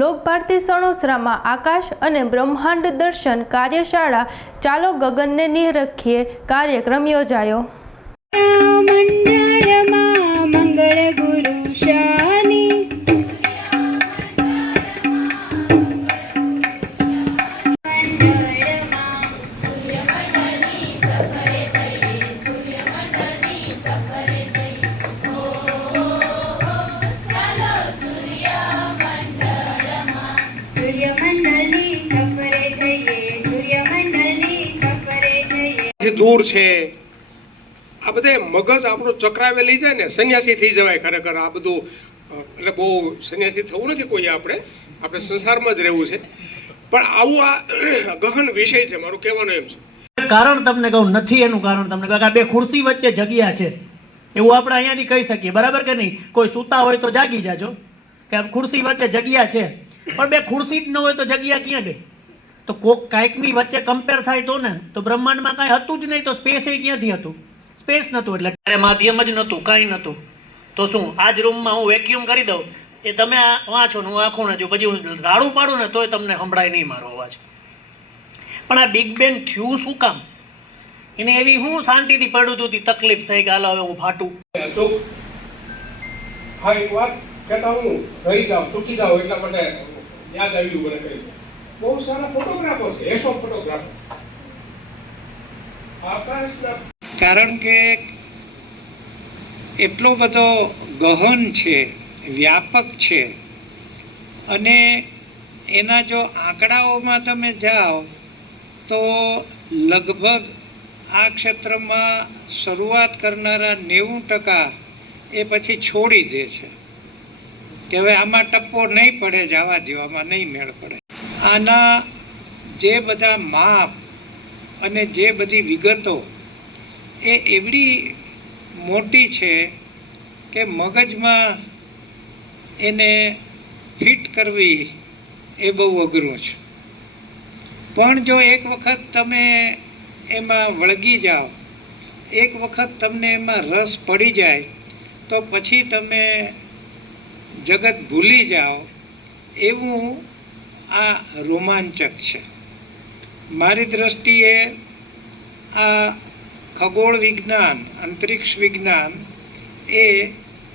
લોકભારતી સણોસરામાં આકાશ અને બ્રહ્માંડ દર્શન કાર્યશાળા, ચાલો ગગનને નિરખીએ કાર્યક્રમ યોજાયો. મંગળ ગુરુ શાની દૂર છે. આ બધે મગજ આપણું ચક્રાવેલી છે ને, સંન્યાસી થઈ જવાય ખરેખર. આ બધું એટલે બહુ સંન્યાસી થવું નથી કોઈ આપણે. આપણે સંસારમાં જ રહેવું છે. પણ આવું આ ગહન વિષય છે, મારું કહેવાનું એમ છે. કારણ તમને કહું, નથી એનું કારણ તમને કહું. બે ખુરશી વચ્ચે જગ્યા છે. એવું આપણે અહીંયાથી કહી શકીએ. બરાબર કે નહીં? કોઈ સૂતા હોય તો જાગી જાજો. કે ખુરશી વચ્ચે જગ્યા છે. પણ બે ખુરશી જ ન હોય તો જગ્યા ક્યાં ગઈ તો કોક કાંઈકની વચ્ચે કમ્પેર થાય તો ને, તો બ્રહ્માંડમાં કાંઈ હતું જ નહીં, તો સ્પેસ એ ક્યાંથી હતું? સ્પેસ નહોતું, એટલે ત્યારે માધ્યમ જ નહોતું, કાંઈ નહોતું. તો શું આ જ રૂમમાં હું વેક્યુમ કરી દઉં? એ તમે આ વાંચો ને હું આંખું ને જો પછી હું રાડું પાડું ને તોય તમને સંભળાય નહીં મારો અવાજ. પણ આ બિગ બેન થયું શું કામ? એને એવી હું શાંતિથી પડું હતું તકલીફ થઈ કે હાલો હવે હું ફાટું. હા, એક વાત કહેતા હું, રહી જાઉં ચૂકી જાઉં એટલા માટે યાદ આવ્યું મને કહ્યું બહુ સારા ફોટોગ્રાફર છે, એસો ફોટોગ્રાફર. કારણ કે એટલો બધો ગહન છે, વ્યાપક છે, અને એના જો આંકડાઓમાં તમે જાઓ, તો લગભગ આ ક્ષેત્રમાં શરૂઆત કરનારા નેવું ટકા એ પછી છોડી દે છે. કે હવે આમાં ટપ્પો નહીં પડે જવા દો આમાં નહીં મેળ પડે. આના જે બધા માપ અને જે બધી વિગતો એ એવડી મોટી છે કે મગજમાં એને ફિટ કરવી એ બહુ અઘરું છે. પણ જો એક વખત તમે એમાં વળગી જાઓ, એક વખત તમને એમાં રસ પડી જાય, તો પછી તમે જગત ભૂલી જાઓ, એવું આ રોમાંચક છે. મારી દ્રષ્ટિએ આ ખગોળ વિજ્ઞાન, અંતરિક્ષ વિજ્ઞાન એ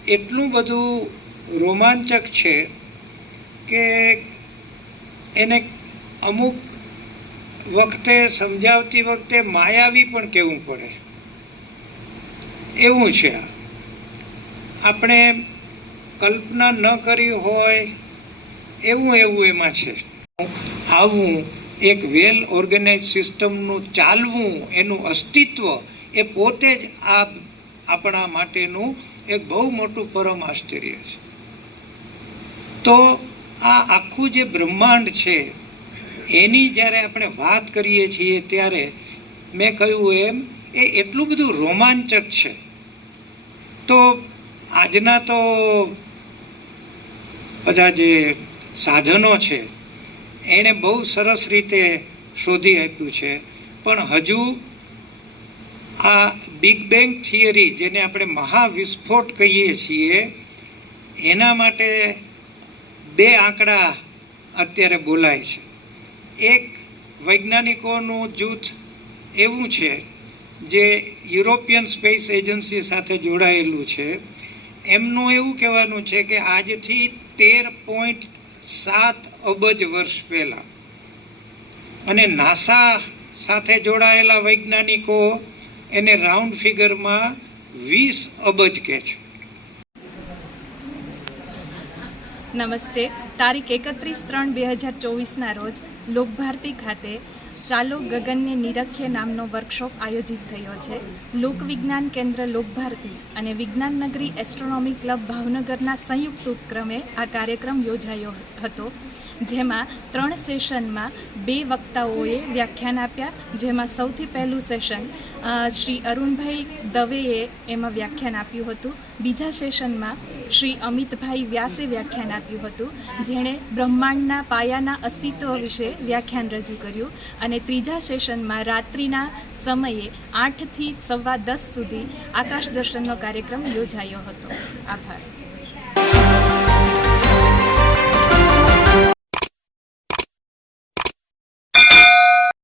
એટલું બધું રોમાંચક છે કે એને અમુક વખતે સમજાવતી વખતે માયાવી પણ કહેવું પડે. એવું છે આપણે કલ્પના ન કરી હોય એવું એવું એમાં છે. આવું એક વેલ ઓર્ગેનાઇઝ સિસ્ટમનું ચાલવું, એનું અસ્તિત્વ એ પોતે જ આ આપણા માટેનું એક બહુ મોટું પરમ આશ્ચર્ય છે. તો આ આખું જે બ્રહ્માંડ છે, એની જ્યારે આપણે વાત કરીએ છીએ ત્યારે મેં કહ્યું એમ, એ એટલું બધું રોમાંચક છે. તો આજના તો બધા જે સાધનો છે. એણે બહુ સરસ રીતે શોધી આપ્યું છે. પણ હજુ આ બિગ બેંગ થિયરી જેને આપણે મહાવિસ્ફોટ કહીએ છીએ, એના માટે બે આંકડા અત્યારે બોલાય છે. એક વૈજ્ઞાનિકોનું જૂથ એવું છે જે યુરોપિયન સ્પેસ એજન્સી સાથે જોડાયેલું છે. એમનું એવું કહેવાનું છે કે આજથી તેર પોઈન્ટ સાત અબજ વર્ષ પહેલાં. અને નાસા સાથે જોડાયેલા વૈજ્ઞાનિકો એને રાઉન્ડ ફિગરમાં વીસ અબજ કહે છે. નમસ્તે. તારીખ એકત્રીસ ત્રણ બે હજાર ચોવીસના રોજ લોકભારતી ખાતે ચાલો ગગનને નિરખ્ય નામનો વર્કશોપ આયોજિત થયો છે. લોકવિજ્ઞાન કેન્દ્ર લોકભારતી અને વિજ્ઞાન નગરી એસ્ટ્રોનોમી ક્લબ ભાવનગરના સંયુક્ત ઉપક્રમે આ કાર્યક્રમ યોજાયો હતો જેમાં ત્રણ સેશનમાં બે વક્તાઓએ વ્યાખ્યાન આપ્યા. જેમાં સૌથી પહેલું સેશન શ્રી અરુણભાઈ દવેએ એમાં વ્યાખ્યાન આપ્યું હતું. બીજા સેશનમાં શ્રી અમિતભાઈ વ્યાસે વ્યાખ્યાન આપ્યું હતું, જેણે બ્રહ્માંડના પાયાના અસ્તિત્વ વિશે વ્યાખ્યાન રજૂ કર્યું અને ત્રીજા સેશનમાં રાત્રિના સમયે આઠથી સવા દસ સુધી આકાશ દર્શનનો કાર્યક્રમ યોજાયો હતો. આભાર.